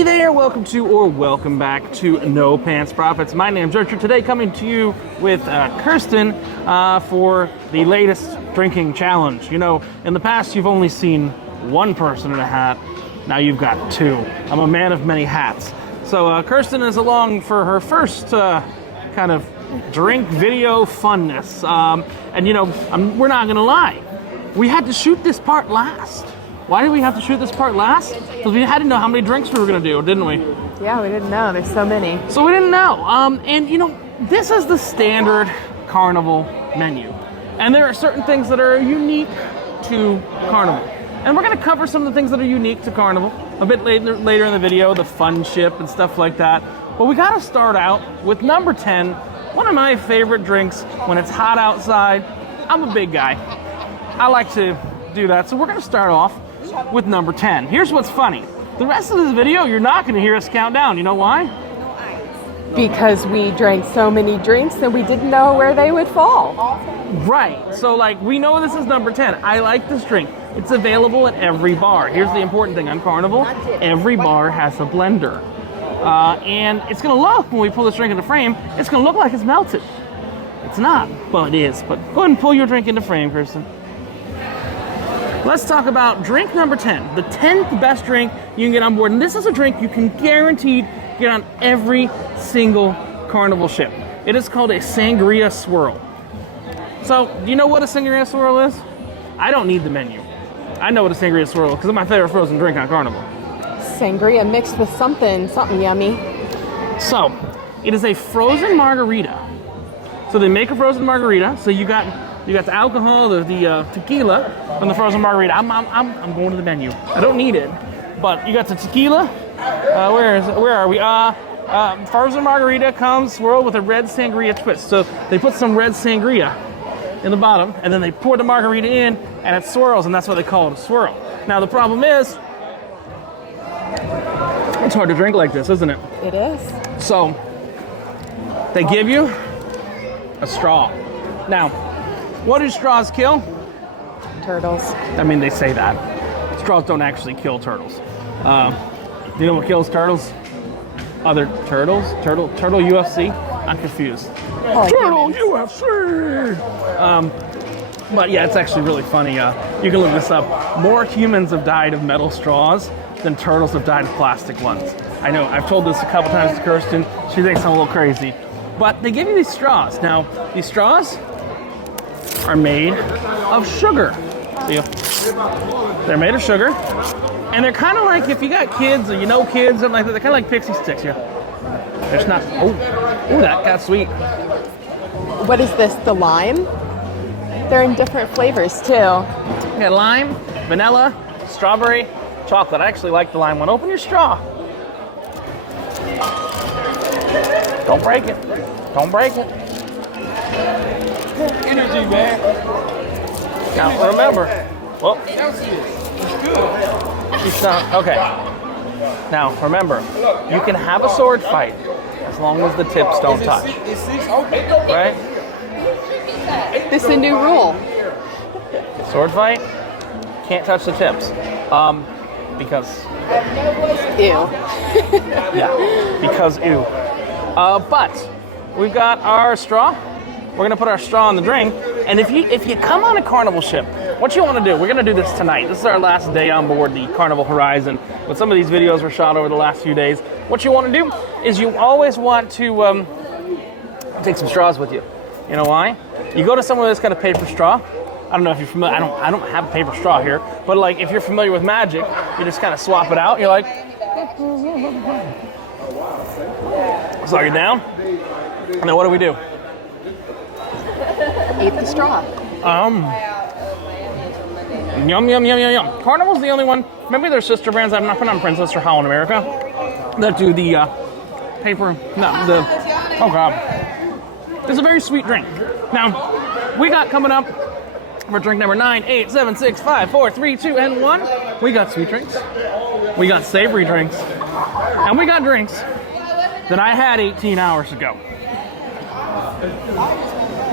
Hey there, welcome to or welcome back to No Pants Profits. My name's Richard. Today coming to you with Kirsten for the latest drinking challenge. You know, in the past you've only seen one person in a hat. Now you've got two. I'm a man of many hats. So Kirsten is along for her first kind of drink video funness. And you know, we're not gonna lie. We had to shoot this part last. Why did we have to shoot this part last? Because we had to know how many drinks we were going to do, didn't we? Yeah, we didn't know. There's so many. So we didn't know. And, you know, this is the standard Carnival menu. And there are certain things that are unique to Carnival. And we're going to cover some of the things that are unique to Carnival a bit later in the video, the FunShip and stuff like that. But we got to start out with number 10, one of my favorite drinks when it's hot outside. I'm a big guy. I like to do that. So we're going to start off with number 10. Here's what's funny. The rest of this video, you're not going to hear us count down. You know why? Because we drank so many drinks that we didn't know where they would fall. Right. So, like, we know this is number 10. I like this drink. It's available at every bar. Here's the important thing on Carnival. Every bar has a blender. And it's going to look, when we pull this drink into frame, it's going to look like it's melted. It's not. Well, it is. But go ahead and pull your drink into frame, Kirsten. Let's talk about drink number 10, the 10th best drink you can get on board. And this is a drink you can guaranteed get on every single Carnival ship. It is called a Sangria Swirl. So, do you know what a Sangria Swirl is? I don't need the menu. I know what a Sangria Swirl is because it's my favorite frozen drink on Carnival. Sangria mixed with something yummy. So, it is a frozen margarita. So they make a frozen margarita. So you got the alcohol, the tequila from the frozen margarita. I'm going to the menu. I don't need it, but you got the tequila. Where are we? Frozen margarita comes swirled with a red sangria twist. So they put some red sangria in the bottom, and then they pour the margarita in, and it swirls, and that's why they call it a swirl. Now the problem is, it's hard to drink like this, isn't it? It is. So they give you a straw. Now, what do straws kill? Turtles. I mean, they say that. Straws don't actually kill turtles. You know what kills turtles? Other turtles? Turtle UFC? I'm confused. Oh, Turtle UFC! But yeah, it's actually really funny. You can look this up. More humans have died of metal straws than turtles have died of plastic ones. I know, I've told this a couple times to Kirsten. She thinks I'm a little crazy. But they give you these straws. Now, these straws are made of sugar. They're made of sugar, and they're kind of like, if you got kids or you know kids, and like they're kind of like pixie sticks. Yeah, there's not. Oh, that got sweet. What is this? The lime? They're in different flavors too. Yeah, lime, vanilla, strawberry, chocolate. I actually like the lime one. Open your straw. Don't break it. Don't break it. Energy, man. Now remember, well, okay. Now remember, you can have a sword fight as long as the tips don't touch. Right? This is a new rule. Sword fight, can't touch the tips. Because Ew. yeah, because ew. But we've got our straw. We're gonna put our straw in the drink, and if you come on a Carnival ship, what you want to do? We're gonna do this tonight. This is our last day on board the Carnival Horizon. But some of these videos were shot over the last few days. What you want to do is you always want to take some straws with you. You know why? You go to somewhere that's got a paper straw. I don't know if you're familiar. I don't have a paper straw here, but like if you're familiar with magic, you just kind of swap it out. You're like, slug it down, and then what do? Eat the straw. Yum, yum, yum, yum, yum. Carnival's the only one, maybe there's sister brands, I'm not putting on Princess or Holland America, that do the paper, oh God. It's a very sweet drink. Now, we got coming up for drink number 9, 8, 7, 6, 5, 4, 3, 2, and 1. We got sweet drinks. We got savory drinks. And we got drinks that I had 18 hours ago.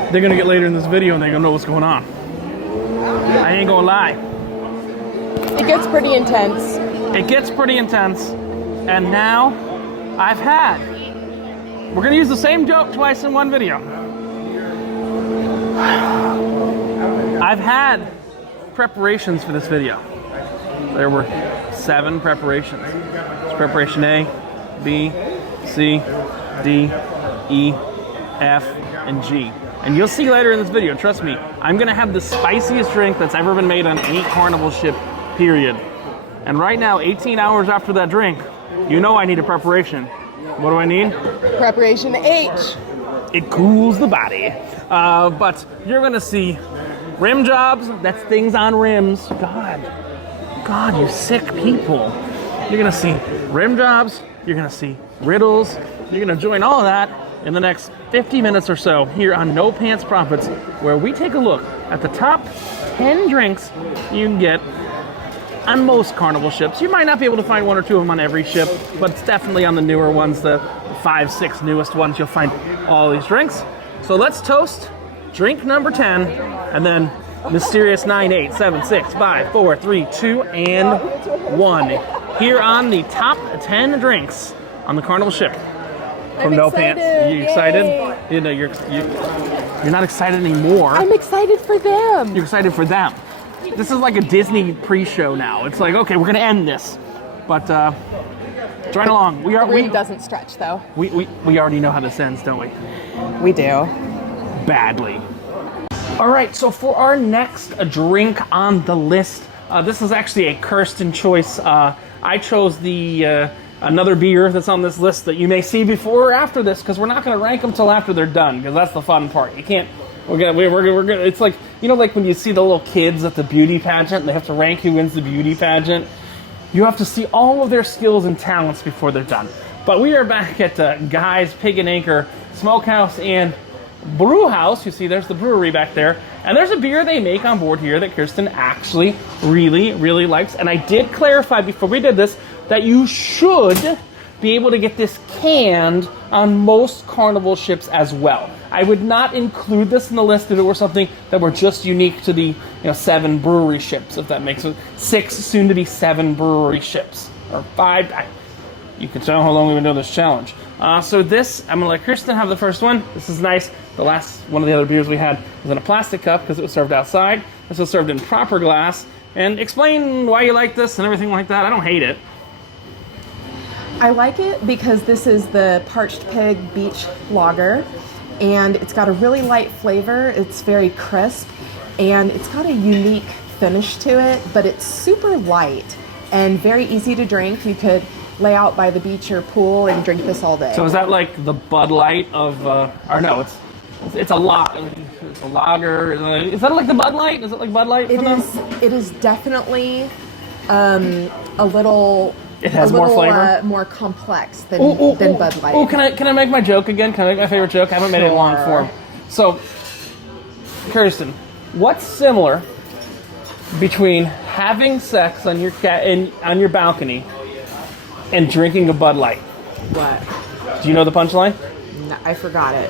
They're gonna get later in this video and they're gonna know what's going on. I ain't gonna lie. It gets pretty intense. It gets pretty intense. And now I've had. We're gonna use the same joke twice in one video. I've had preparations for this video. There were 7 preparations. It's preparation A, B, C, D, E, F, and G. And you'll see later in this video, trust me, I'm gonna have the spiciest drink that's ever been made on any Carnival ship, period. And right now, 18 hours after that drink, you know I need a preparation. What do I need? Preparation H. It cools the body. But you're gonna see rim jobs, that's things on rims. God, you sick people. You're gonna see rim jobs, you're gonna see riddles, you're gonna join all of that in the next 50 minutes or so here on No Pants Profits, where we take a look at the top 10 drinks you can get on most Carnival ships. You might not be able to find 1 or 2 of them on every ship, but it's definitely on the newer ones, the 5, 6 newest ones, you'll find all these drinks. So let's toast drink number 10, and then mysterious 9, 8, 7, 6, 5, 4, 3, 2, and 1. Here on the top 10 drinks on the Carnival ship from No Pants. Are you excited? Yay. You know, you're not excited anymore. I'm excited for them. You're excited for them. This is like a Disney pre-show now. It's like, okay, we're gonna end this, but join along. The ring doesn't stretch though. We already know how this ends, don't we? We do. Badly. All right, so for our next drink on the list, this is actually a Kirsten choice. I chose the another beer that's on this list that you may see before or after this, because we're not going to rank them till after they're done, because that's the fun part. You can't. We're gonna. It's like, you know, like when you see the little kids at the beauty pageant, and they have to rank who wins the beauty pageant. You have to see all of their skills and talents before they're done. But we are back at Guy's Pig and Anchor Smokehouse and Brew House. You see, there's the brewery back there, and there's a beer they make on board here that Kirsten actually really, really likes. And I did clarify before we did this that you should be able to get this canned on most Carnival ships as well. I would not include this in the list if it were something that were just unique to the 7 brewery ships, if that makes sense. 6, soon to be 7 brewery ships, or 5. You can tell how long we've been doing this challenge. So this, I'm gonna let Kirsten have the first one. This is nice. The last one of the other beers we had was in a plastic cup because it was served outside. This was served in proper glass. And explain why you like this and everything like that. I don't hate it. I like it because this is the Parched Pig Beach Lager, and it's got a really light flavor. It's very crisp, and it's got a unique finish to it, but it's super light and very easy to drink. You could lay out by the beach or pool and drink this all day. So is that like the Bud Light of, or no, it's a lager. Is that like the Bud Light? Is it like Bud Light? It is definitely a little. It has more flavor, more complex than Bud Light. Oh, can I make my joke again? Can I make my favorite joke? I haven't made it in long form. So, Kirsten, what's similar between having sex on your on your balcony and drinking a Bud Light? What? Do you know the punchline? No, I forgot it.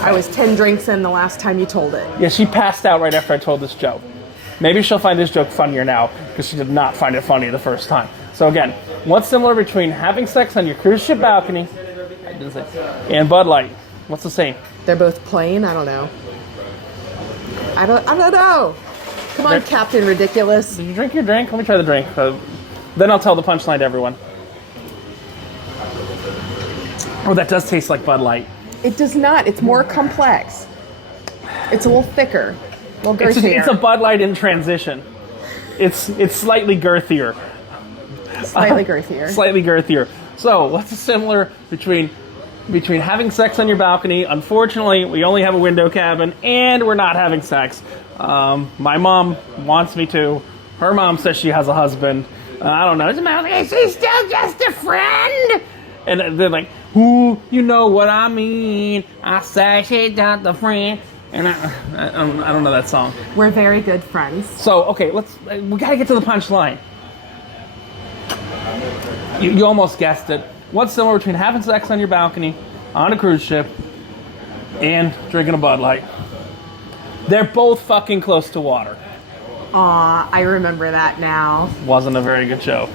I was 10 drinks in the last time you told it. Yeah, she passed out right after I told this joke. Maybe she'll find this joke funnier now because she did not find it funny the first time. So again, what's similar between having sex on your cruise ship balcony and Bud Light? What's the same? They're both plain. I don't know. I don't know. Come on, Captain Ridiculous. Did you drink your drink? Let me try the drink. Then I'll tell the punchline to everyone. Oh, that does taste like Bud Light. It does not. It's more complex. It's a little thicker. A little girthier. It's a Bud Light in transition. It's slightly girthier. Slightly girthier. Slightly girthier. So, what's similar between having sex on your balcony? Unfortunately, we only have a window cabin, and we're not having sex. My mom wants me to. Her mom says she has a husband. I don't know. She's still just a friend. And they're like, "Ooh, you know what I mean? I say she's just a friend." And I don't know that song. We're very good friends. So, okay, we gotta get to the punchline. You almost guessed it. What's similar between having sex on your balcony, on a cruise ship, and drinking a Bud Light? They're both fucking close to water. Aw, I remember that now. Wasn't a very good joke.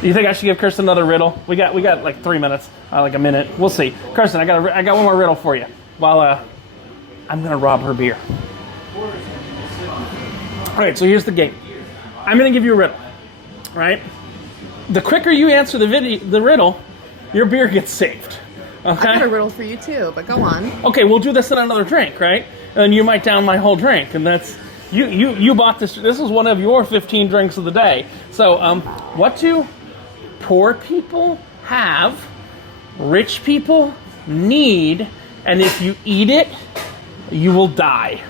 Do you think I should give Kirsten another riddle? We got like 3 minutes, like a minute. We'll see. Kirsten, I got one more riddle for you. While I'm gonna rob her beer. All right, so here's the game. I'm gonna give you a riddle. Right? The quicker you answer the riddle, your beer gets saved. Okay. I got a riddle for you too, but go on. Okay, we'll do this in another drink, right? And you might down my whole drink, and that's you bought this. This is one of your 15 drinks of the day. So, what do poor people have, rich people need, and if you eat it, you will die?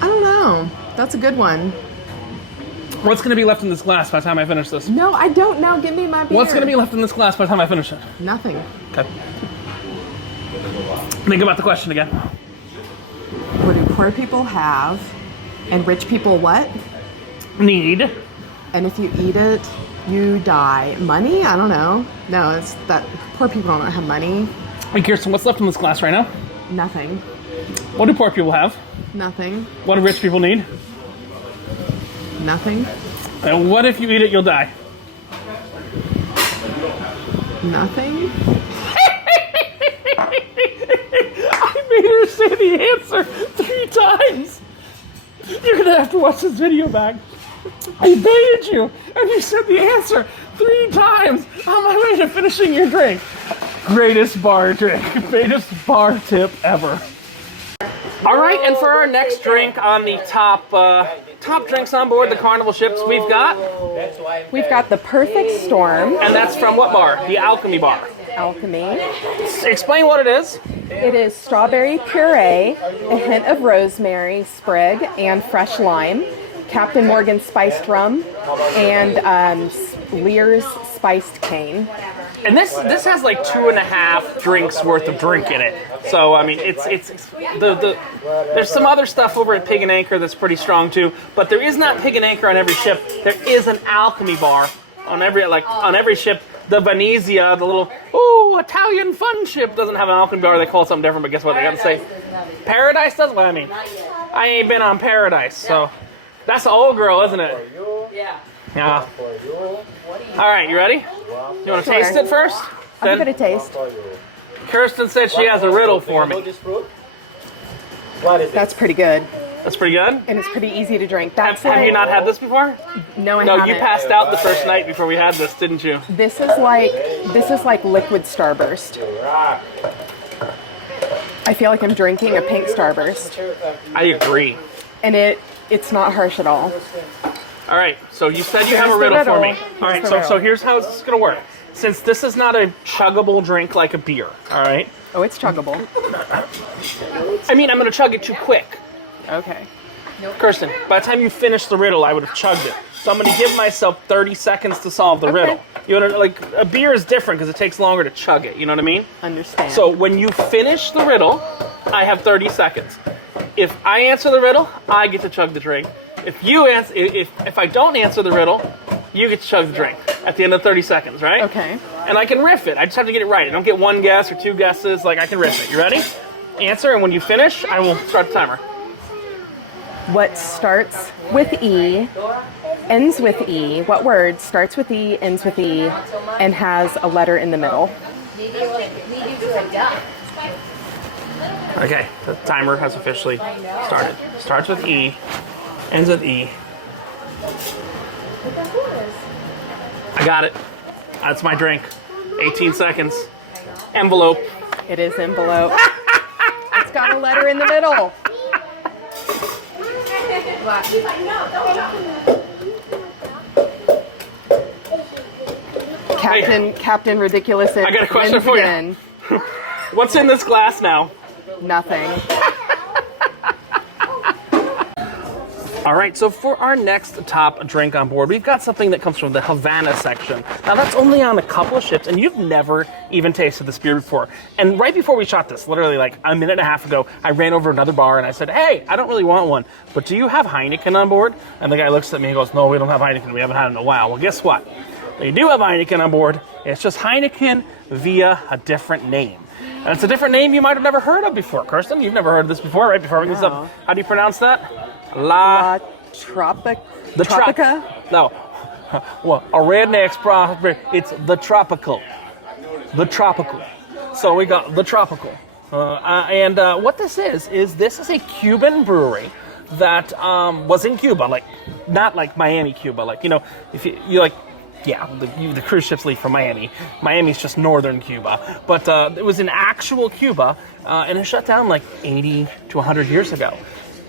I don't know. That's a good one. What's going to be left in this glass by the time I finish this? No, I don't know. Give me my beer. What's going to be left in this glass by the time I finish it? Nothing. Okay. Think about the question again. What do poor people have, and rich people what? Need. And if you eat it, you die. Money? I don't know. No, it's that poor people don't have money. Hey, Kirsten, what's left in this glass right now? Nothing. What do poor people have? Nothing. What do rich people need? Nothing. And what if you eat it, you'll die? Nothing. I made her say the answer 3 times. You're gonna have to watch this video back. I baited you, and you said the answer 3 times on my way to finishing your drink. Greatest bar drink, greatest bar tip ever. All right, and for our next drink on the top drinks on board the Carnival ships, we've got the Perfect Storm. And that's from what bar? The Alchemy bar. Alchemy. Explain what it is. It is strawberry puree, a hint of rosemary sprig, and fresh lime. Captain Morgan spiced rum, and Lear's spiced cane. And this has like 2.5 drinks worth of drink in it. So I mean, it's there's some other stuff over at Pig and Anchor that's pretty strong too. But there is not Pig and Anchor on every ship. There is an Alchemy bar on every ship. The Venezia, the little Italian fun ship, doesn't have an Alchemy bar. They call it something different. But guess what? They got to say Paradise does. Well, I mean, I ain't been on Paradise, so that's the old girl, isn't it? Yeah. All right, you ready? You want to taste it first? I'll give it a taste. Kirsten said she has a riddle for me. That's pretty good. That's pretty good? And it's pretty easy to drink. Have you not had this before? No, I No, haven't. you passed out the first night before we had this, didn't you? This is like liquid Starburst. I feel like I'm drinking a pink Starburst. I agree. And it's not harsh at all. All right, so you said you have a riddle for me. All right, Here's the so here's how this is going to work. Since this is not a chuggable drink like a beer, all right? Oh, it's chuggable. I mean, I'm going to chug it too quick. Okay. Kirsten, by the time you finish the riddle, I would have chugged it. So I'm going to give myself 30 seconds to solve the riddle. You know, like a beer is different because it takes longer to chug it. You know what I mean? Understand. So when you finish the riddle, I have 30 seconds. If I answer the riddle, I get to chug the drink. If you answer, if I don't answer the riddle, you get to chug the drink at the end of 30 seconds, right? Okay. And I can riff it. I just have to get it right. I don't get 1 guess or 2 guesses. Like, I can riff it. You ready? Answer, and when you finish, I will start the timer. What starts with E, ends with E? What word starts with E, ends with E, and has a letter in the middle? Okay, the timer has officially started. Starts with E, ends with E. I got it. That's my drink. 18 seconds. Envelope. It is envelope. It's got a letter in the middle. Captain Ridiculous. I got a question for you. What's in this glass now? Nothing. All right, so for our next top drink on board, we've got something that comes from the Havana section. Now, that's only on a couple of ships, and you've never even tasted this beer before. And right before we shot this, literally like a minute and a half ago, I ran over to another bar and I said, hey, I don't really want one, but do you have Heineken on board? And the guy looks at me and goes, no, we don't have Heineken. We haven't had it in a while. Well, guess what? They do have Heineken on board. It's just Heineken via a different name. And it's a different name you might have never heard of before. Kirsten, you've never heard of this before, right? Before we get this up, how do you pronounce that? La Tropica? No. Well, a redneck's prosperity. It's the tropical. The tropical. So we got the tropical. And what this is this is a Cuban brewery that was in Cuba, like not like Miami, Cuba. Like, you know, if you like, yeah, the cruise ships leave from Miami. Miami's just northern Cuba. But it was in actual Cuba, and it shut down like 80 to 100 years ago.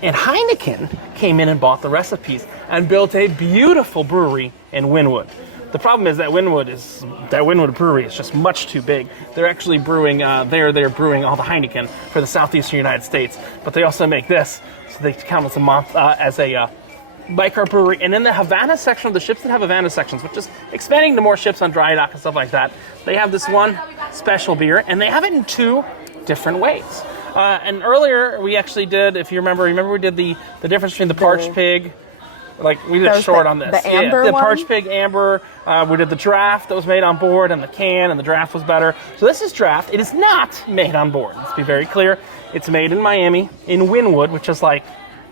And Heineken came in and bought the recipes and built a beautiful brewery in Wynwood. The problem is that Wynwood brewery is just much too big. They're actually brewing, they're brewing all the Heineken for the southeastern United States, but they also make this, so they count as a bicarb brewery. And then the Havana section of the ships that have Havana sections, which is expanding to more ships on dry dock and stuff like that. They have this one special beer, and they have it in 2 different ways. And earlier we actually did, if you remember we did the difference between the Parched Pig. Like, we did a short on this. The Amber the one? Parched Pig Amber. We did the draft that was made on board and the can, and the draft was better. So this is draft. It is not made on board. Let's be very clear. It's made in Miami, in Wynwood, which is like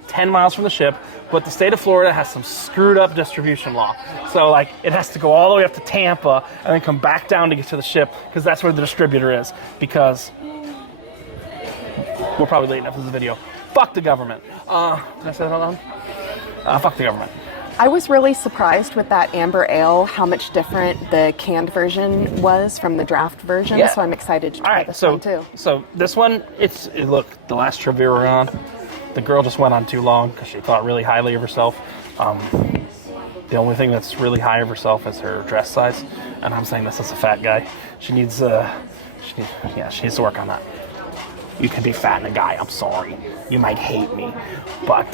10 miles from the ship. But the state of Florida has some screwed up distribution law. So, like, it has to go all the way up to Tampa and then come back down to get to the ship, because that's where the distributor is. Because we're probably late enough in the video. Fuck the government. Did I say that out loud? Fuck the government. I was really surprised with that Amber Ale, how much different the canned version was from the draft version. Yeah. So I'm excited to try this one too. So this one, look, the last trip we were on, the girl just went on too long because she thought really highly of herself. The only thing that's really high of herself is her dress size, and I'm saying this as a fat guy. She needs to work on that. You can be fat and a guy. I'm sorry. You might hate me, but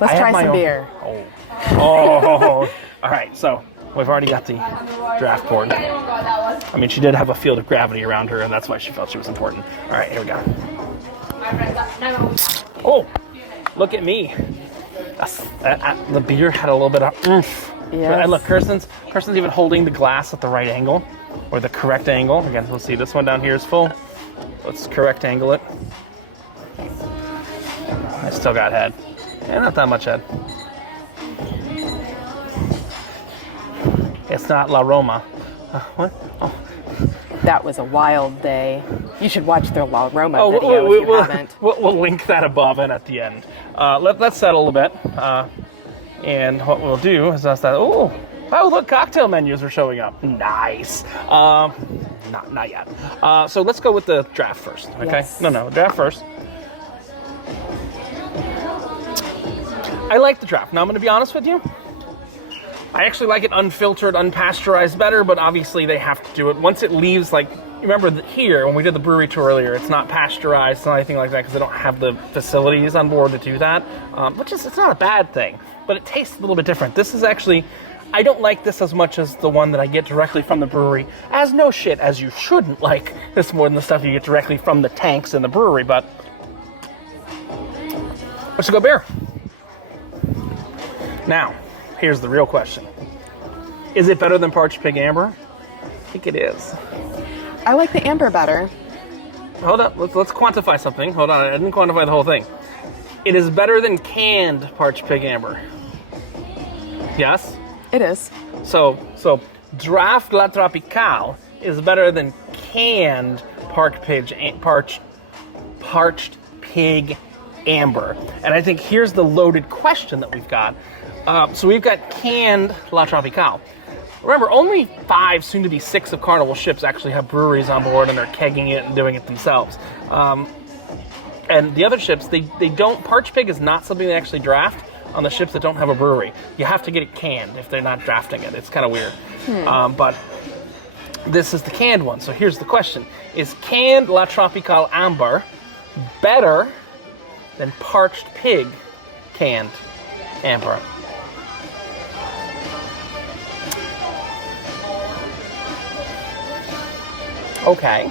let's try some beer. Oh. All right. So we've already got the draft board. I mean, she did have a field of gravity around her, and that's why she felt she was important. All right, here we go. Oh, look at me. The beer had a little bit of oomph. Yes. And look, Kirsten's even holding the glass at the right angle, or the correct angle. Again, we'll see this one down here is full. Let's correct angle it. I still got head. Yeah, not that much head. It's not La Roma. What? Oh. That was a wild day. You should watch the La Roma video if you haven't. We'll link that above and at the end. Let's settle a bit. And what we'll do is that. Oh, look, cocktail menus are showing up. Nice. Not yet. So let's go with the draft first. Okay. Yes. No, draft first. I like the draft. Now I'm going to be honest with you. I actually like it unfiltered, unpasteurized better, but obviously they have to do it. Once it leaves, like, remember here, when we did the brewery tour earlier, it's not pasteurized, it's not anything like that, because they don't have the facilities on board to do that, it's not a bad thing, but it tastes a little bit different. This is actually, I don't like this as much as the one that I get directly from the brewery, as no shit, as you shouldn't like this more than the stuff you get directly from the tanks in the brewery, but let's go beer. Now, here's the real question. Is it better than Parched Pig Amber? I think it is. I like the Amber better. Hold up, let's quantify something. Hold on, I didn't quantify the whole thing. It is better than canned Parched Pig Amber. Yes? It is. So Draft La Tropical is better than canned Parched Pig Amber. And I think here's the loaded question that we've got. So we've got canned La Tropical. Remember, only 5, soon to be 6 of Carnival ships actually have breweries on board, and they're kegging it and doing it themselves. And the other ships, they don't. Parched Pig is not something they actually draft on the ships that don't have a brewery. You have to get it canned if they're not drafting it. It's kind of weird. But this is the canned one. So here's the question: is canned La Tropical Ambar better than Parched Pig canned Amber? Okay.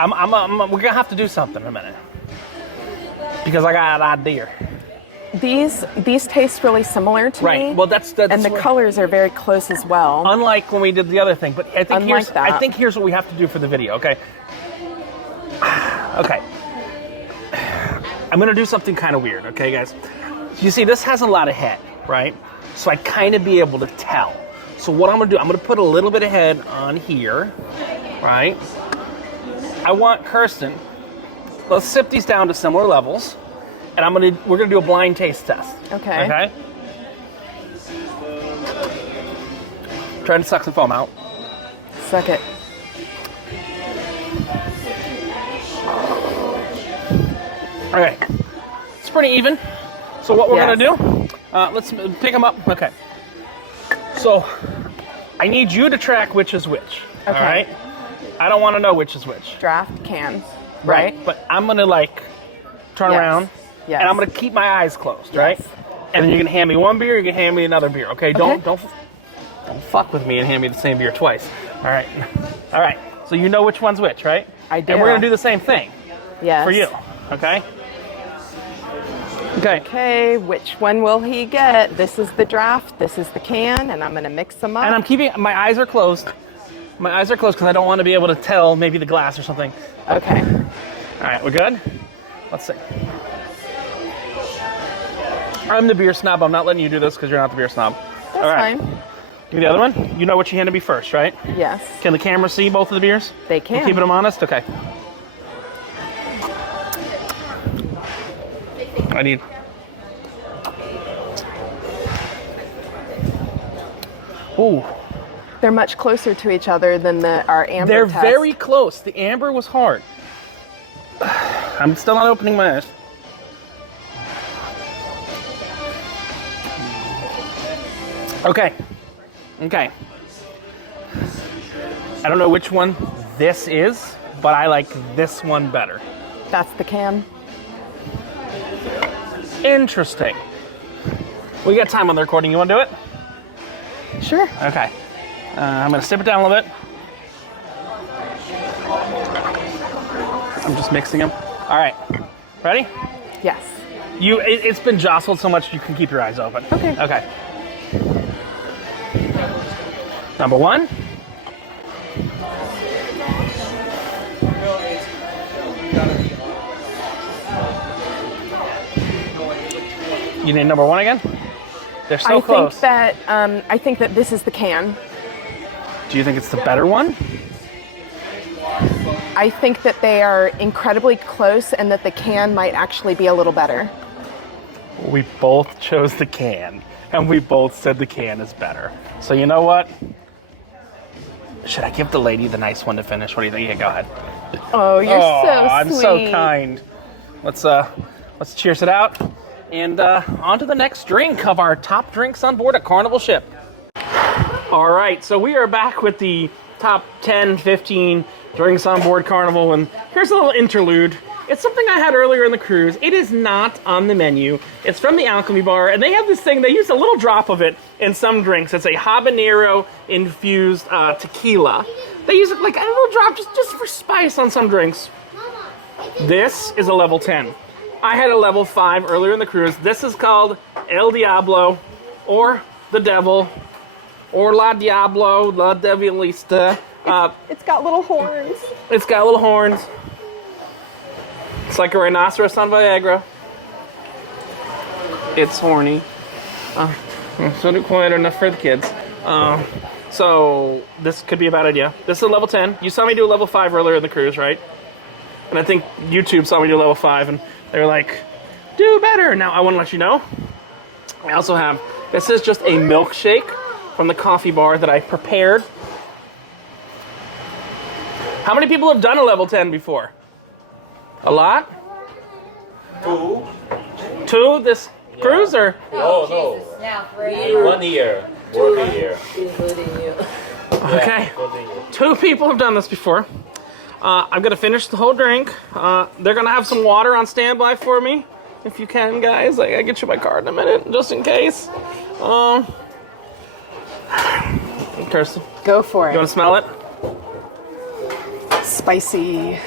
We're gonna have to do something in a minute because I got an idea. These taste really similar to me. Right. Well, that's and the colors are very close as well. Unlike when we did the other thing, but I think here's what we have to do for the video. Okay. Okay. I'm gonna do something kind of weird. Okay, guys. You see, this has a lot of head, right? So I kind of be able to tell. So what I'm gonna do, I'm gonna put a little bit of head on here, right? I want Kirsten. Let's sip these down to similar levels. And we're gonna do a blind taste test. Okay. Okay. Trying to suck some foam out. Suck it. Okay. It's pretty even. So what we're gonna do? Let's pick them up. Okay. So I need you to track which is which. Okay. All right. I don't want to know which is which. Draft can. Right. But I'm gonna turn around. Yes. And I'm gonna keep my eyes closed, right? And then you're gonna hand me one beer, you're gonna hand me another beer, okay? Don't fuck with me and hand me the same beer twice. All right. So you know which one's which, right? I do. And we're gonna do the same thing. Yes. For you, okay? Okay. Okay, which one will he get? This is the draft, this is the can, and I'm gonna mix them up. And I'm keeping, my eyes are closed. My eyes are closed because I don't want to be able to tell maybe the glass or something. Okay. All right, we're good? Let's see. I'm the beer snob. I'm not letting you do this because you're not the beer snob. That's fine. Give me the other one. You know what you handed me first, right? Yes. Can the camera see both of the beers? They can. We're keeping them honest? Okay. I need... Ooh. They're much closer to each other than our amber They're test. very close. The amber was hard. I'm still not opening my eyes. Okay. I don't know which one this is, but I like this one better. That's the can. Interesting. We got time on the recording. You want to do it? Sure. Okay. I'm going to sip it down a little bit. I'm just mixing them. All right. Ready? Yes. It's been jostled so much you can keep your eyes open. Okay. Number one. You need number one again? They're so close. I think that this is the can. Do you think it's the better one? I think that they are incredibly close and that the can might actually be a little better. We both chose the can, and we both said the can is better. So you know what? Should I give the lady the nice one to finish? What do you think? Yeah, go ahead. Oh, you're so sweet. I'm so kind. Let's cheers it out. And on to the next drink of our top drinks on board a Carnival ship. All right, so we are back with the top 10, 15 drinks on board Carnival. And here's a little interlude. It's something I had earlier in the cruise. It is not on the menu. It's from the Alchemy bar, and they have this thing. They use a little drop of it in some drinks. It's a habanero-infused tequila. They use it like a little drop just for spice on some drinks. This is a level 10. I had a level 5 earlier in the cruise. This is called El Diablo, or the Devil, or La Diablo, La Devilista. It's got little horns. It's got little horns. It's like a rhinoceros on Viagra. It's horny. So not quite enough for the kids. So this could be a bad idea. This is a level 10. You saw me do a level 5 earlier in the cruise, right? And I think YouTube saw me do level 5, and they were like, do better. Now I want to let you know, I also have, this is just a milkshake from the coffee bar that I prepared. How many people have done a level 10 before? A lot? Two this cruise, or? No. Now 3 1 year. 1 year. including you. Okay. 2 people have done this before. I'm gonna finish the whole drink. They're gonna have some water on standby for me, if you can, guys. I'll get you my card in a minute, just in case. Kirsten, Go for it. you wanna smell it? Spicy.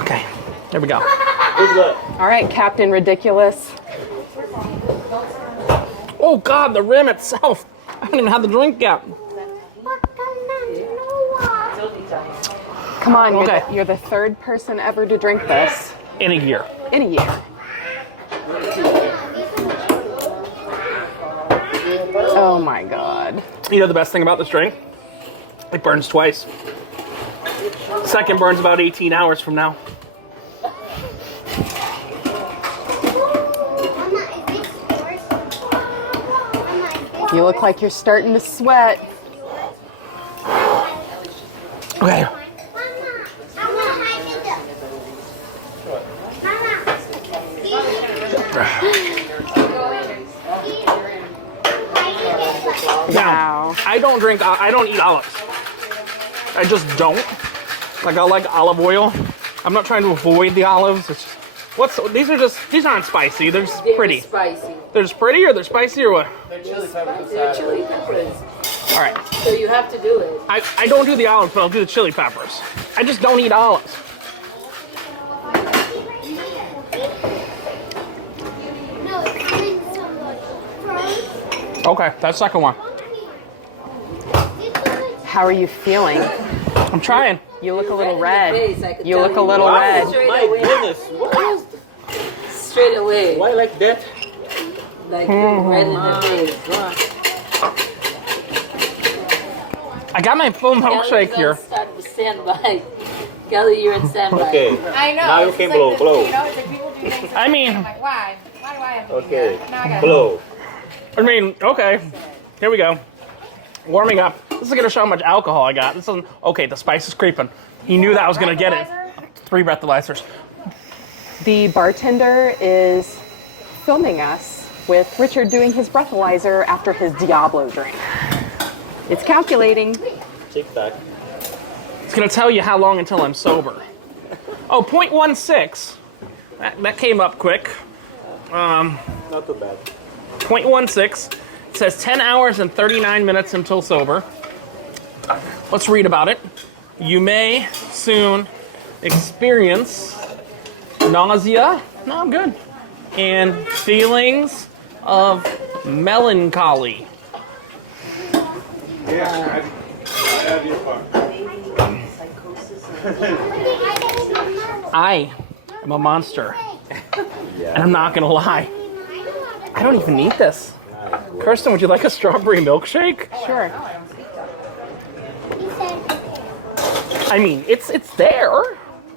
Okay, here we go. Good luck. All right, Captain Ridiculous. Oh God, the rim itself. I haven't even had the drink yet. Come on, Okay. you're the third person ever to drink this In a year. in a year. Oh my God. You know the best thing about this drink? It burns twice. Second burns about 18 hours from now. You look like you're starting to sweat. Okay. Wow. I don't eat olives. I just don't. Like, I like olive oil. I'm not trying to avoid the olives. It's just, these aren't spicy. They're just pretty. Spicy. They're just pretty, or they're spicy, or what? They're chili peppers. All right. So you have to do it. I don't do the olives, but I'll do the chili peppers. I just don't eat olives. Okay, that's second one. How are you feeling? I'm trying. You look a little Red red. in the face, I could You tell look a little Wow, red. Straight my away. goodness. What is Straight away. Why like that? Like red in the face. I got my full milkshake here. Start to stand by. Kelly, you're in standby. Okay. I know. Now you it's can like blow, this, blow. You know, it's like people do things. I mean, I'm like, why? Why do I have to do Okay. that? Now I gotta Blow. I mean, okay. Here we go. Warming up. This is gonna show how much alcohol I got. This isn't okay. The spice is creeping. He knew that I was gonna get it. 3 breathalyzers. The bartender is filming us with Richard doing his breathalyzer after his Diablo drink. It's calculating. Tic tac. It's gonna tell you how long until I'm sober. Oh, 0.16. That came up quick. Not too bad. 0.16. It says 10 hours and 39 minutes until sober. Let's read about it. You may soon experience nausea. No, I'm good. And feelings of melancholy. I am a monster. And I'm not gonna lie. I don't even need this. Kirsten, would you like a strawberry milkshake? Sure. I mean, it's there.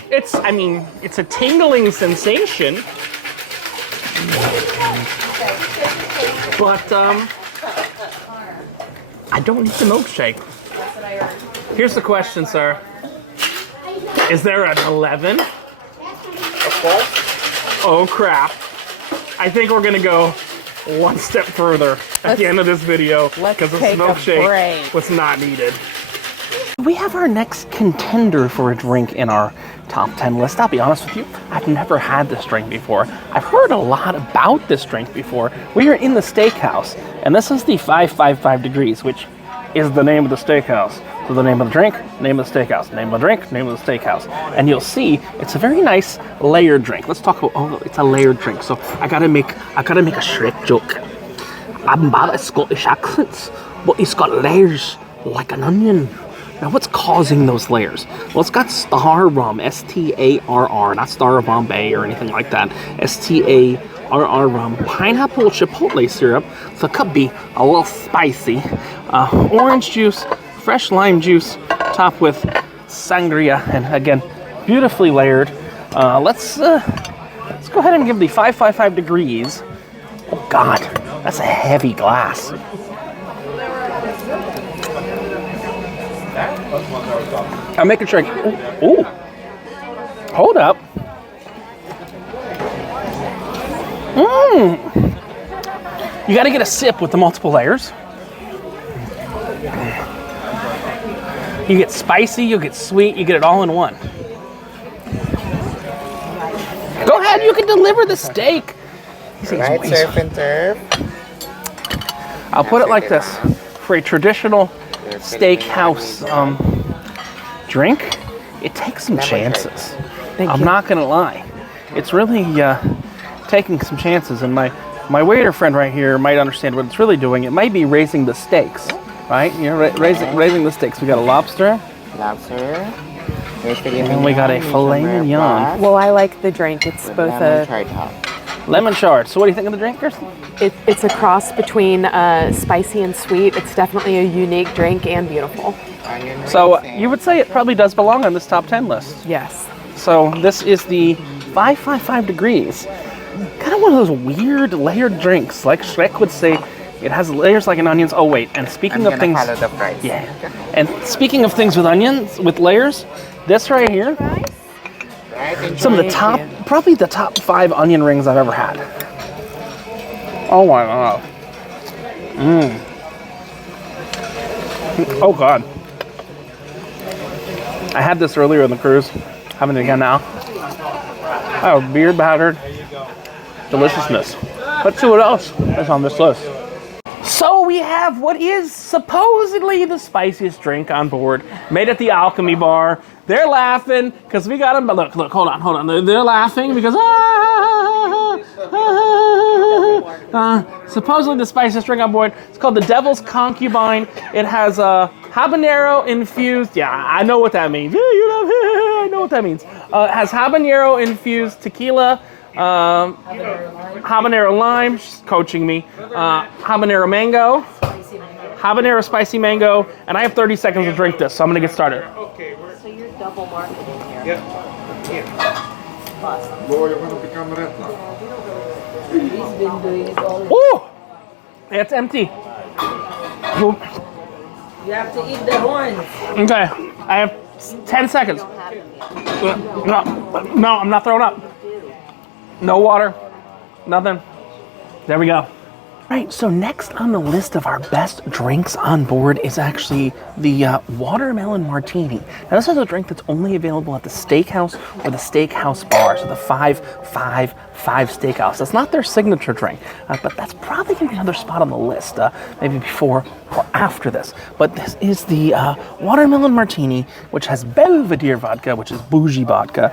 It's a tingling sensation. But I don't need the milkshake. Here's the question, sir. Is there an 11? Of course. Oh crap. I think we're gonna go one step further at the end of this video because the take a milkshake break. was not needed. We have our next contender for a drink in our top 10 list. I'll be honest with you, I've never had this drink before. I've heard a lot about this drink before. We are in the Steakhouse, and this is the 555 Degrees, which is the name of the Steakhouse. So the name of the drink, name of the Steakhouse, name of the drink, name of the Steakhouse. And you'll see it's a very nice layered drink. Let's talk about, oh, it's a layered drink. So I gotta make a Shrek joke. I'm bad at Scottish accents, but it's got layers like an onion. Now, what's causing those layers? Well, it's got star rum, S-T-A-R-R, not Star of Bombay or anything like that. S-T-A-R-R rum, pineapple chipotle syrup, so it could be a little spicy. Orange juice, fresh lime juice, topped with sangria, and again, beautifully layered. Let's go ahead and give the 555 Degrees. Oh God, that's a heavy glass. I'm making sure. Ooh, hold up. You got to get a sip with the multiple layers. You get spicy, you get sweet, you get it all in one. Go ahead, you can deliver the steak. Right, surf and turf. I'll put it like this. For a traditional steakhouse drink, it takes some chances. I'm not gonna lie. it's really taking some chances. And my waiter friend right here might understand what it's really doing. It might be raising the stakes, right? Raising the stakes. We got a lobster. Lobster. And we got a filet mignon. Well, I like the drink. It's both Lemon chard. So what do you think of the drink, Kirsten? it's a cross between spicy and sweet. It's definitely a unique drink and beautiful. So you would say it probably does belong on this top 10 list. Yes. So this is the 555 degrees. Kind of one of those weird layered drinks. Like Shrek would say, it has layers like an onions. Oh wait, and speaking of things, follow the price. yeah. And speaking of things with onions, with layers, this right here, some of the top, probably the top 5 onion rings I've ever had. Oh my god. Oh god. I had this earlier on the cruise. Having it again now. Oh, beer battered deliciousness. Let's see what else is on this list. So we have what is supposedly the spiciest drink on board, made at the Alchemy bar. They're laughing because we got them. But look, hold on. They're laughing because supposedly the spiciest drink on board. It's called the Devil's Concubine. It has habanero infused. Yeah, I know what that means. I know what that means. It has habanero infused tequila. Habanero lime, she's coaching me. Habanero mango, habanero spicy mango, and I have 30 seconds to drink this, so I'm gonna get started. So you're double marketing here. Awesome. He's been doing it all. Ooh, it's empty. You have to eat the horns. Okay, I have 10 seconds. No, I'm not throwing up. No water, nothing. There we go. Right, so next on the list of our best drinks on board is actually the watermelon martini. Now this is a drink that's only available at the Steakhouse or the Steakhouse bar, so the 555 Steakhouse. That's not their signature drink, but that's probably gonna be another spot on the list, maybe before or after this. But this is the watermelon martini, which has Belvedere vodka, which is bougie vodka,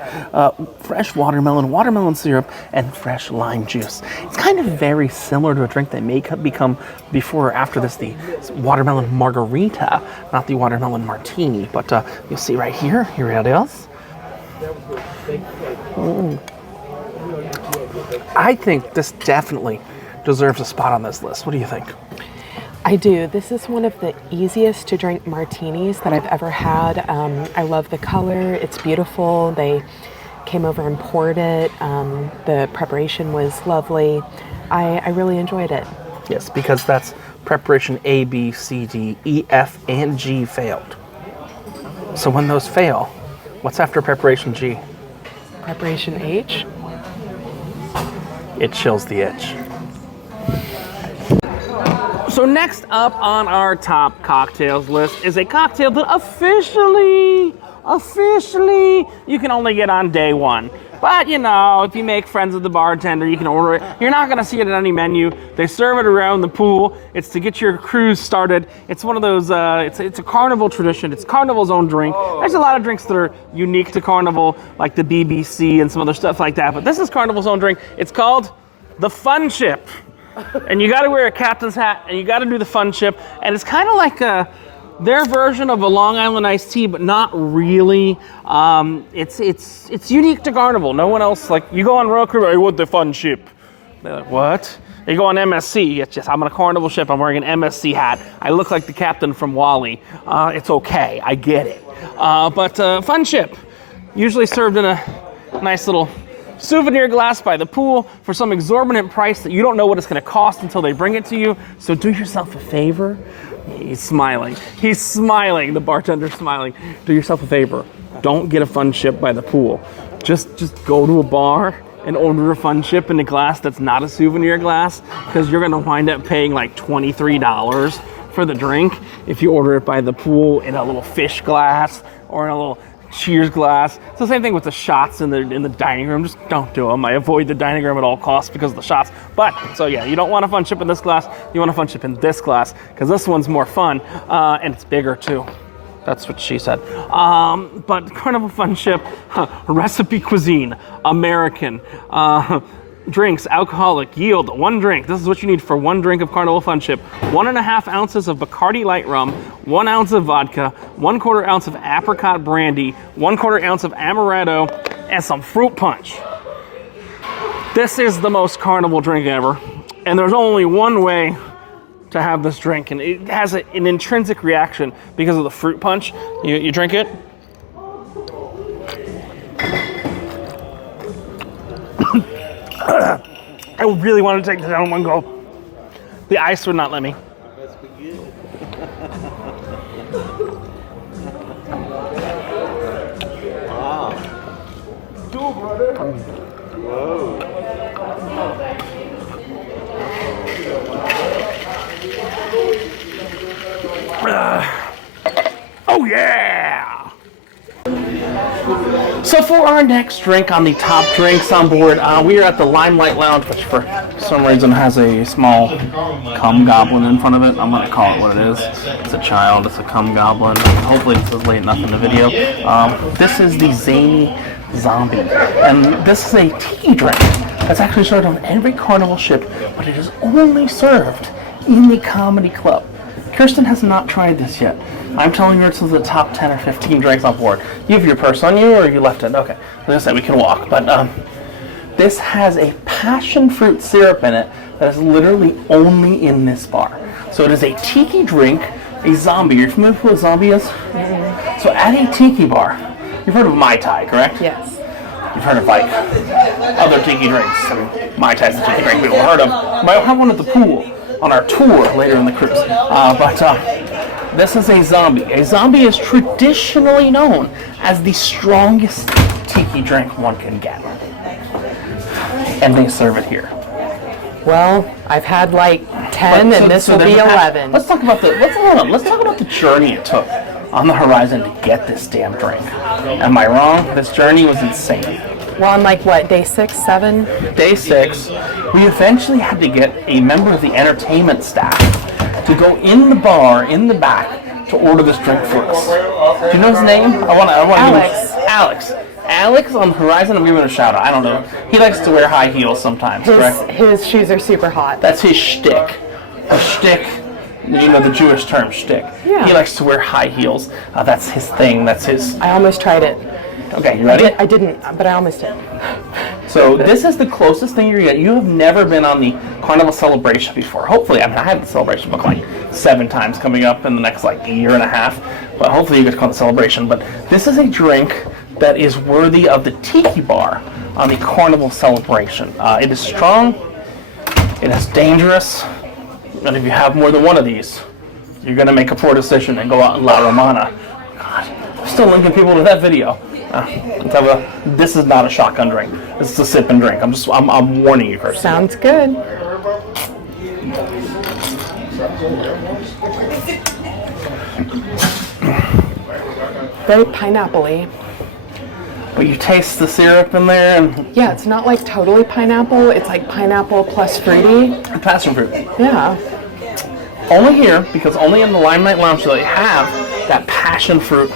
fresh watermelon syrup, and fresh lime juice. It's kind of very similar to a drink that may become before or after this the watermelon margarita, not the watermelon martini. But you'll see right here, here it is. I think this definitely deserves a spot on this list. What do you think? I do. This is one of the easiest to drink martinis that I've ever had. I love the color. It's beautiful. They came over and poured it. The preparation was lovely. I really enjoyed it. Yes, because that's preparation A, B, C, D, E, F, and G failed. So when those fail, what's after preparation G? Preparation H? It chills the itch. So next up on our top cocktails list is a cocktail that officially, you can only get on day one. But you know, if you make friends with the bartender, you can order it. You're not gonna see it at any menu. They serve it around the pool. It's to get your cruise started. It's one of those, it's a Carnival tradition. It's Carnival's own drink. There's a lot of drinks that are unique to Carnival, like the BBC and some other stuff like that. But this is Carnival's own drink. It's called the FunShip. And you gotta wear a captain's hat and you gotta do the FunShip. And it's kind of like their version of a Long Island iced tea, but not really. It's unique to Carnival. No one else, like, you go on Royal Caribbean, I want the FunShip. They're like, what? You go on MSC, it's just, I'm on a Carnival ship, I'm wearing an MSC hat. I look like the captain from Wall-E. It's okay, I get it. But FunShip, usually served in a nice little souvenir glass by the pool for some exorbitant price that you don't know what it's gonna cost until they bring it to you. So do yourself a favor. He's smiling. He's smiling. The bartender's smiling. Do yourself a favor. Don't get a FunShip by the pool. Just go to a bar and order a FunShip in a glass that's not a souvenir glass, because you're gonna wind up paying like $23 for the drink if you order it by the pool in a little fish glass or in a little Cheers glass. It's the same thing with the shots in the dining room. Just don't do them. I avoid the dining room at all costs because of the shots. But, so yeah, you don't want a FunShip in this glass. You want a FunShip in this glass because this one's more fun and it's bigger too. That's what she said. But Carnival FunShip, recipe cuisine, American, drinks, alcoholic, yield, 1 drink. This is what you need for 1 drink of Carnival FunShip. 1.5 ounces of Bacardi light rum, 1 ounce of vodka, 1/4 ounce of apricot brandy, 1/4 ounce of amaretto, and some fruit punch. This is the most Carnival drink ever. And there's only one way to have this drink, and it has an intrinsic reaction because of the fruit punch. You drink it. I really want to take this down in one go. The ice would not let me. Wow. Do, brother. Whoa. Oh yeah! So for our next drink on the top drinks on board, we are at the Limelight Lounge, which for some reason has a small cum goblin in front of it. I'm going to call it what it is. It's a child, it's a cum goblin. Hopefully this is late enough in the video. This is the Zany Zombie, and this is a tea drink that's actually served on every Carnival ship, but it is only served in the comedy club. Kirsten has not tried this yet. I'm telling her it's the top 10 or 15 drinks on board. You have your purse on you, or you left it? Okay. As I said, we can walk. But this has a passion fruit syrup in it that is literally only in this bar. So it is a tiki drink, a zombie. You're familiar with what a zombie is? Mm-hmm. So at a tiki bar, you've heard of Mai Tai, correct? Yes. You've heard of like other tiki drinks. I mean, Mai Tai's a tiki drink we've heard of. Might have one at the pool on our tour later in the cruise. This is a zombie. A zombie is traditionally known as the strongest tiki drink one can get. And they serve it here. Well, I've had like 10 and this will be 11. Let's talk about the journey it took on the horizon to get this damn drink. Am I wrong? This journey was insane. Well, on like what, day 6, 7? Day 6, we eventually had to get a member of the entertainment staff to go in the bar in the back to order this drink for us. Do you know his name? I want Alex. Alex on the horizon. I'm giving him a shout out. I don't know. He likes to wear high heels sometimes. Correct? His shoes are super hot. That's his shtick. A shtick. You know the Jewish term shtick. Yeah. He likes to wear high heels. That's his thing. That's his. I almost tried it. Okay, you ready? I didn't, but I almost did. So this is the closest thing you're gonna get. You have never been on the Carnival Celebration before. Hopefully, I had the Celebration book like 7 times coming up in the next like year and a half. But hopefully you get to call the Celebration. But this is a drink that is worthy of the tiki bar on the Carnival Celebration. It is strong. It is dangerous. And if you have more than one of these, you're gonna make a poor decision and go out in La Romana. God, I'm still linking people to that video. This is not a shotgun drink. This is a sip and drink. I'm warning you, Kirsten. Sounds good. Very pineapple-y. But you taste the syrup in there, and yeah, it's not like totally pineapple. It's like pineapple plus fruity. Passion fruit. Yeah. Only here, because only in the Limelight Lounge do they have that passion fruit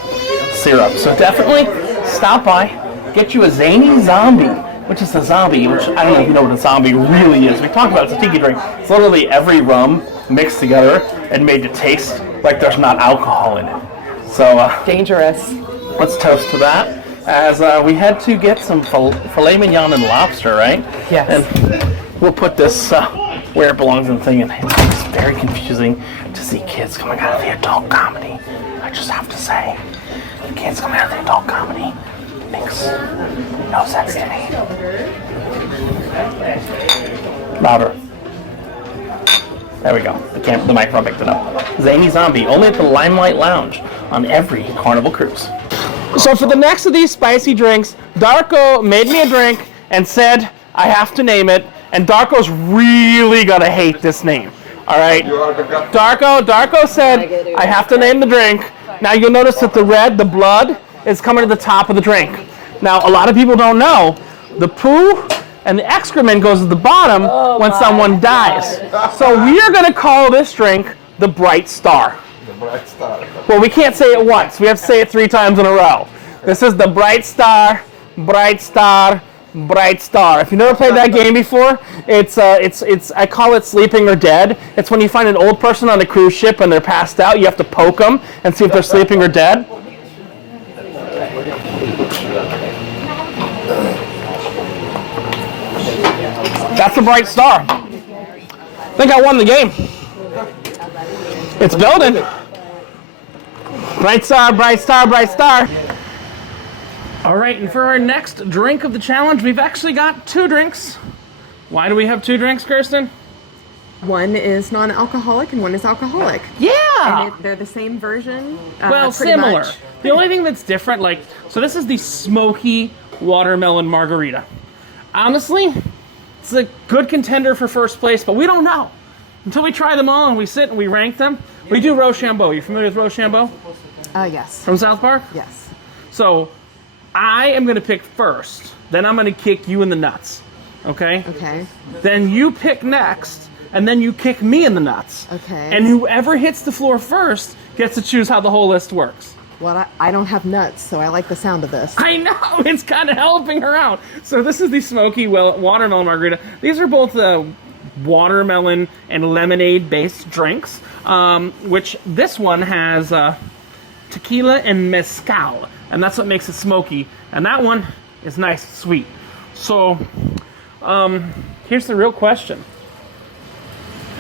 syrup. So definitely stop by, get you a Zany Zombie, which is a zombie, which I don't know if you know what a zombie really is. We talked about it's a tiki drink. It's literally every rum mixed together and made to taste like there's not alcohol in it. So dangerous. Let's toast to that as we head to get some filet mignon and lobster, right? Yes. And we'll put this where it belongs in the thing. And it's very confusing to see kids coming out of the adult comedy. I just have to say. Kids coming out of the adult comedy makes no sense to me. Louder. There we go. The microphone picked it up. Zany Zombie, only at the Limelight Lounge on every Carnival cruise. So for the next of these spicy drinks, Darko made me a drink and said I have to name it, and Darko's really gonna hate this name. All right? Darko said I have to name the drink. Now you'll notice that the blood, is coming to the top of the drink. Now a lot of people don't know, the poo and the excrement goes to the bottom when someone dies. So we are gonna call this drink the Bright Star. Well, we can't say it once. We have to say it 3 times in a row. This is the bright star, bright star, bright star. If you've never played that game before, it's I call it sleeping or dead. It's when you find an old person on a cruise ship and they're passed out. You have to poke them and see if they're sleeping or dead. That's the bright star. I think I won the game. It's building. Bright star, bright star, bright star. All right, and for our next drink of the challenge, we've actually got 2 drinks. Why do we have 2 drinks, Kirsten? One is non-alcoholic and one is alcoholic. Yeah! And they're the same version. Well, pretty similar. much. The only thing that's different, so this is the Smoky Watermelon Margarita. Honestly, it's a good contender for first place, but we don't know. Until we try them all and we sit and we rank them. We do Rochambeau. You familiar with Rochambeau? Yes. From South Park? Yes. So, I am going to pick first. Then I'm going to kick you in the nuts. Okay? Okay. Then you pick next, and then you kick me in the nuts. Okay. And whoever hits the floor first gets to choose how the whole list works. Well, I don't have nuts, so I like the sound of this. I know! It's kind of helping her out. So this is the Smoky Watermelon Margarita. These are both watermelon and lemonade-based drinks, which this one has tequila and mezcal, and that's what makes it smoky. And that one is nice and sweet. So, here's the real question.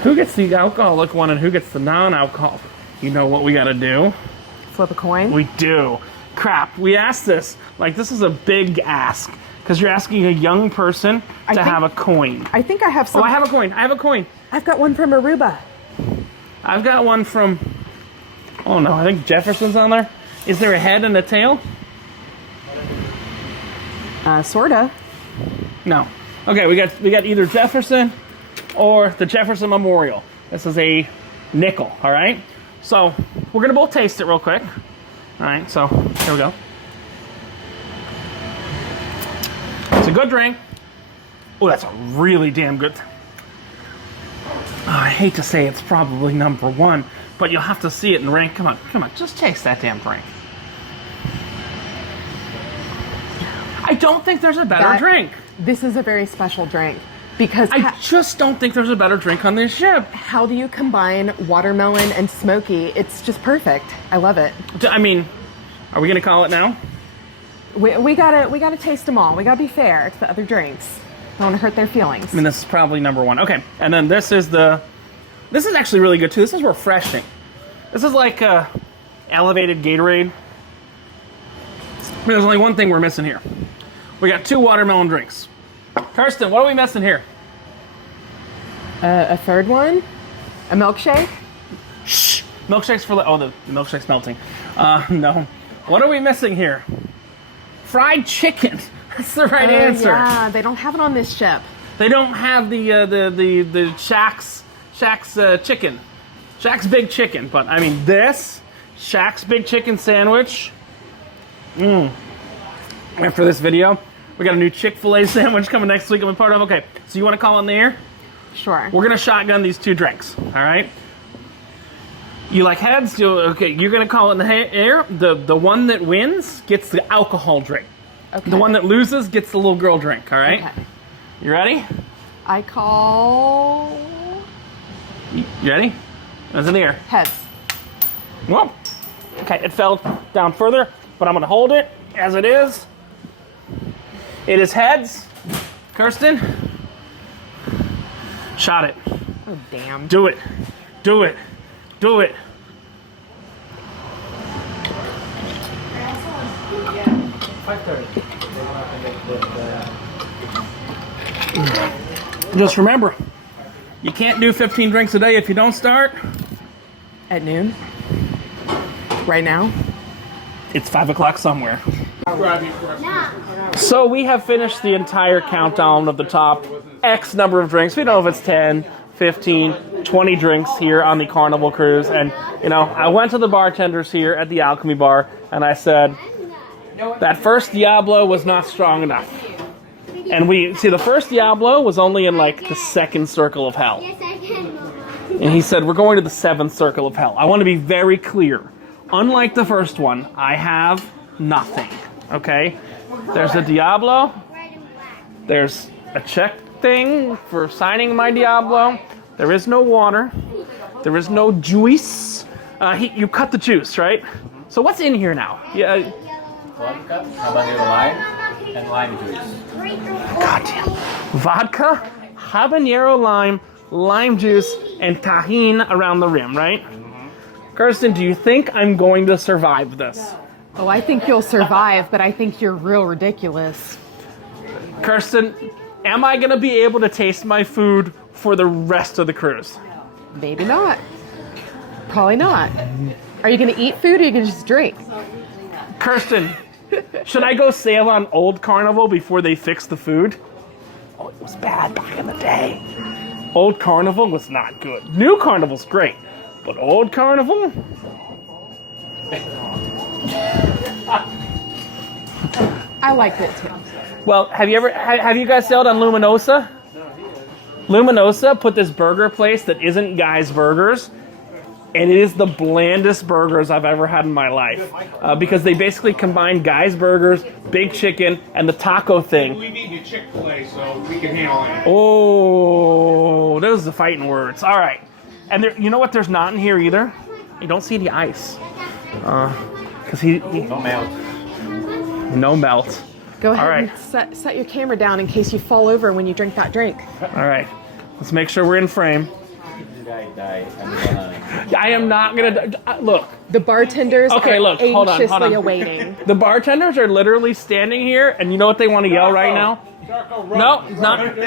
Who gets the alcoholic one and who gets the non-alcoholic? You know what we gotta do? Flip a coin? We do. Crap, we asked this. This is a big ask. Because you're asking a young person to have a coin. I think I have some. Oh, I have a coin. I have a coin. I've got one from Aruba. I've got one from... Oh, no. I think Jefferson's on there. Is there a head and a tail? Sorta. No. Okay, we got either Jefferson or the Jefferson Memorial. This is a nickel, all right? So, we're going to both taste it real quick. All right, so here we go. It's a good drink. Oh, that's a really damn good... Oh, I hate to say it's probably number 1, but you'll have to see it and rank. Come on, just taste that damn drink. I don't think there's a better drink. This is a very special drink because I just don't think there's a better drink on this ship. How do you combine watermelon and smoky? It's just perfect. I love it. I mean, are we gonna call it now? We gotta taste them all. We gotta be fair to the other drinks. Don't want to hurt their feelings. I mean, this is probably number 1. Okay, and then this is actually really good too. This is refreshing. This is like elevated Gatorade. There's only one thing we're missing here. We got 2 watermelon drinks. Kirsten, what are we missing here? A third one? A milkshake? Shh! Milkshake's for... Oh, the milkshake's melting. No. What are we missing here? Fried chicken. That's the right answer. Yeah, they don't have it on this ship. They don't have the Shaq's chicken. Shaq's Big Chicken. But, I mean, this Shaq's Big Chicken sandwich. After this video, we got a new Chick-fil-A sandwich coming next week I'm a part of. Okay, so you want to call in the air? Sure. We're going to shotgun these 2 drinks, all right? You like heads? Okay, you're going to call in the air. The one that wins gets the alcohol drink. Okay. The one that loses gets the little girl drink, all right? Okay. You ready? I call... You ready? It's in the air. Heads. Whoa. Okay, it fell down further, but I'm going to hold it as it is. It is heads. Kirsten, shot it. Oh, damn. Do it. Do it. Do it. Just remember, you can't do 15 drinks a day if you don't start. At noon? Right now? It's 5 o'clock somewhere. So we have finished the entire countdown of the top X number of drinks. We don't know if it's 10, 15, 20 drinks here on the Carnival cruise. And, you know, I went to the bartenders here at the Alchemy bar and I said, that first Diablo was not strong enough. And the first Diablo was only in like the second circle of hell. And he said, we're going to the 7th circle of hell. I want to be very clear. Unlike the first one, I have nothing. Okay? There's a Diablo. There's a check thing for signing my Diablo. There is no water. There is no juice. You cut the juice, right? So what's in here now? Yeah. Vodka, habanero lime, and lime juice. Goddamn. Vodka, habanero lime, lime juice, and tahini around the rim, right? Kirsten, do you think I'm going to survive this? Oh, I think you'll survive, but I think you're real ridiculous. Kirsten, am I going to be able to taste my food for the rest of the cruise? Maybe not. Probably not. Are you going to eat food or are you going to just drink? Kirsten, should I go sail on old Carnival before they fix the food? Oh, it was bad back in the day. Old Carnival was not good. New Carnival's great, but old Carnival? I liked it too. Well, have you guys sailed on Luminosa? Luminosa put this burger place that isn't Guy's Burgers, and it is the blandest burgers I've ever had in my life. Because they basically combine Guy's Burgers, Big Chicken, and the taco thing. We've eaten at Chick-fil-A, so we can handle it. Oh, those are the fighting words. All right. And there, you know what there's not in here either? You don't see any ice. Because he No melt. no melt. Go ahead All right. and set your camera down in case you fall over when you drink that drink. All right. Let's make sure we're in frame. Die. I am not going to... Look. The bartenders Okay, are look, hold on, anxiously awaiting. The bartenders are literally standing here, and you know what they want to yell right now? No, not.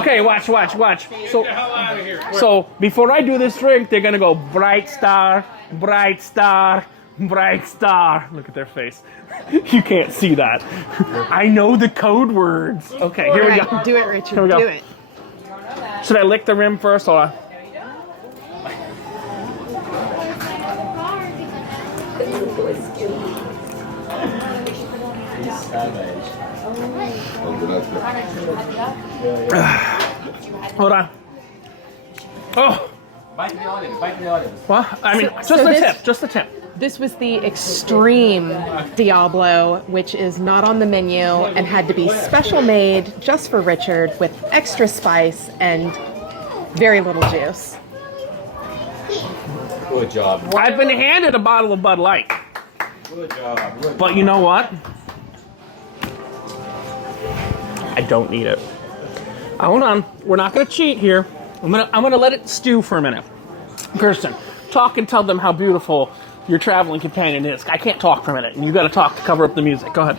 Okay, watch. So before I do this drink, they're gonna go bright star, bright star, bright star. Look at their face. You can't see that. I know the code words. Okay, here we go. Right, do it, Richard. Here we go. Do it. Should I lick the rim first? Hold on. Hold on. Oh. Bite the olives. Well, I mean, just So a this- tip. Just a tip. This was the extreme Diablo, which is not on the menu and had to be special made just for Richard with extra spice and very little juice. Good job. I've been handed a bottle of Bud Light, Good job. but you know what? I don't need it. Hold on. We're not going to cheat here. I'm gonna let it stew for a minute. Kirsten, talk and tell them how beautiful your traveling companion is. I can't talk for a minute, and you got to talk to cover up the music. Go ahead.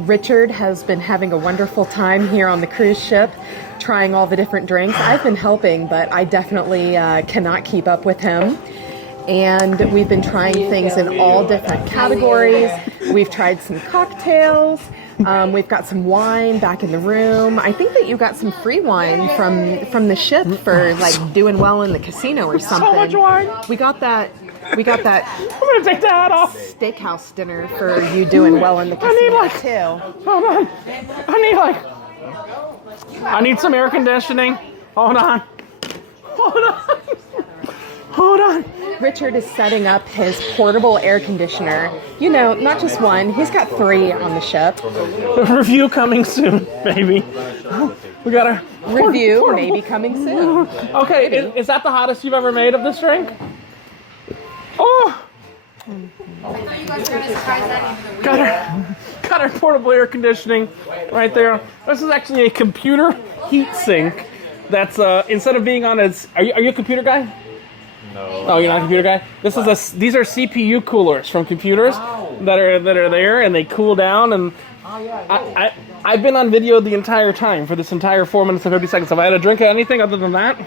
Richard has been having a wonderful time here on the cruise ship, trying all the different drinks. I've been helping, but I definitely cannot keep up with him. And we've been trying things in all different categories. We've tried some cocktails. We've got some wine back in the room. I think that you got some free wine from the ship for like doing well in the casino or something. So much wine. We got that. I'm gonna take the hat off. Steakhouse dinner for you doing well in the casino too. Hold on. I need some air conditioning. Hold on. Richard is setting up his portable air conditioner. You know, not just one. He's got 3 on the ship. Review coming soon, baby. We got a Review maybe coming soon. Okay, is that the hottest you've ever made of this drink? Oh! You guys are gonna surprise Zany for the Got our portable air conditioning right there. This is actually a computer heat sink. That's instead of being on its. Are you a computer guy? No. Oh, you're not a computer guy. These are CPU coolers from computers that are there, and they cool down. And I've been on video the entire time for this entire 4 minutes and 50 seconds. Have I had a drink of anything other than that?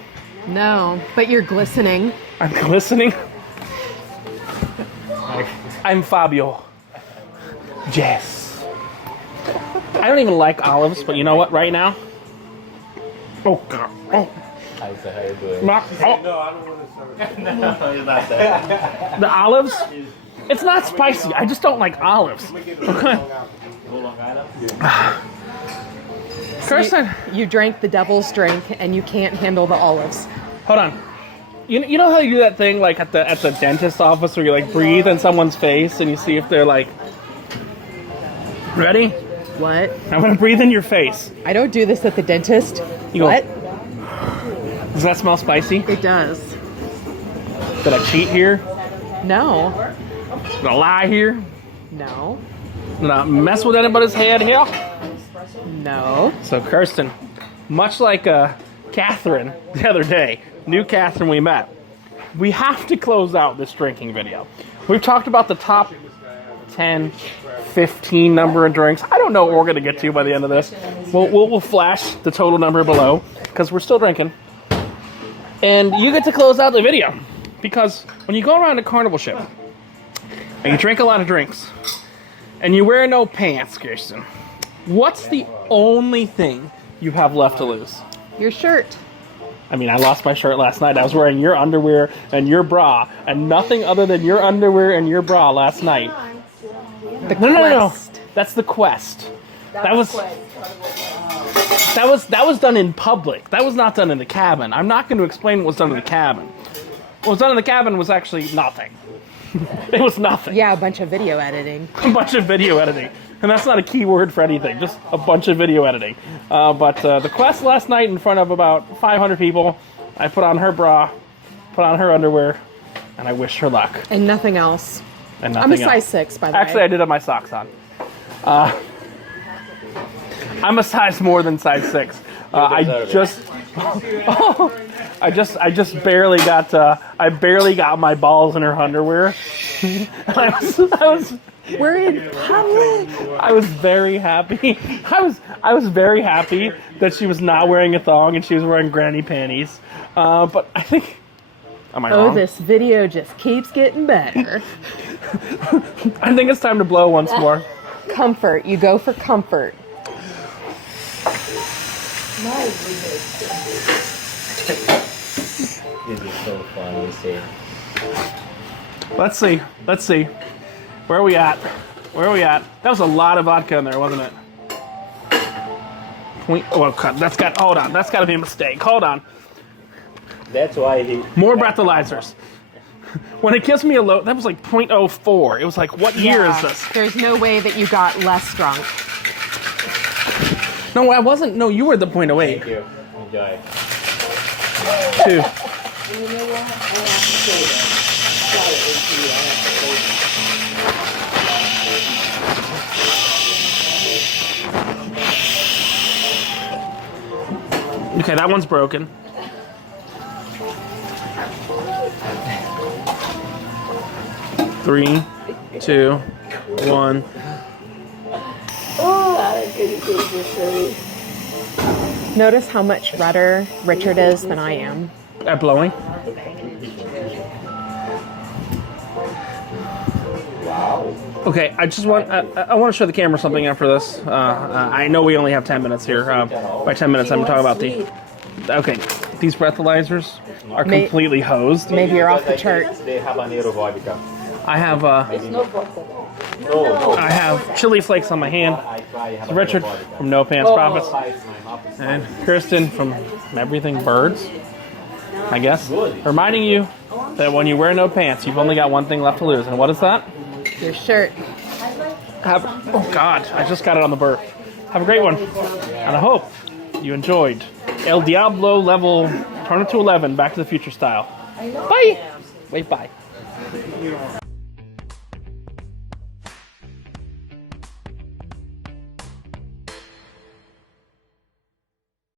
No, but you're glistening. I'm glistening. I'm Fabio. Yes. I don't even like olives, but you know what? Right now. Oh God. Oh. Hi, so how you doing? No, oh. No, I don't want to serve it. No, you're not there. The olives. It's not spicy. I just don't like olives. Okay. Go Long Island? Kirsten, You drank the devil's drink and you can't handle the olives. hold on. You know how you do that thing like at the dentist office where you like breathe in someone's face and you see if they're like ready? What? I'm gonna breathe in your face. I don't do this at the dentist. You go, What? Does that smell spicy? It does. Did I cheat here? No. Did I lie here? No. Did I mess with anybody's head here? No. So Kirsten, much like Catherine the other day, new Catherine we met, we have to close out this drinking video. We've talked about the top 10, 15 number of drinks. I don't know what we're going to get to by the end of this. We'll flash the total number below because we're still drinking. And you get to close out the video because when you go around a carnival ship and you drink a lot of drinks and you wear no pants, Kirsten, what's the only thing you have left to lose? Your shirt. I mean, I lost my shirt last night. I was wearing your underwear and your bra and nothing other than your underwear and your bra last night. No. That's the quest. That was done in public. That was not done in the cabin. I'm not going to explain what was done in the cabin. What was done in the cabin was actually nothing. It was nothing. Yeah, a bunch of video editing. A bunch of video editing. And that's not a key word for anything. Just a bunch of video editing. But the quest last night in front of about 500 people, I put on her bra, put on her underwear, and I wished her luck. And nothing else. And I'm a nothing size else. 6, by the way. Actually, I did have my socks on. I'm a size more than size 6. I just barely got I barely got my balls in her underwear. We're in public. I was very happy. I was very happy that she was not wearing a thong and she was wearing granny panties. But I think, am I wrong? Oh, this video just keeps getting better. I think it's time to blow once more. Comfort. You go for comfort. This is so fun, you see. Let's see. Where are we at? That was a lot of vodka in there, wasn't it? That's got to be a mistake. Hold on. That's why he... More breathalyzers. When it gives me a low, that was like 0.04. It was like, what year is this? There's no way that you got less drunk. No, I wasn't. No, you were the 0.08. Thank you. Enjoy. 2. Okay, that one's broken. Three, two, one. Notice how much redder Richard is than I am. At blowing? Okay, I want to show the camera something after this. I know we only have 10 minutes here. By 10 minutes, I'm talking about okay, these breathalyzers are completely hosed. Maybe you're off the chart. They have Habanero vodka. I have chili flakes on my hand. It's Richard from No Pants Profits. And Kirsten from Everything Birds, I guess. Reminding you that when you wear no pants, you've only got one thing left to lose. And what is that? Your shirt. Oh God, I just got it on the burp. Have a great one. And I hope you enjoyed El Diablo level, turn it to 11, Back to the Future style. Bye. Wait, bye.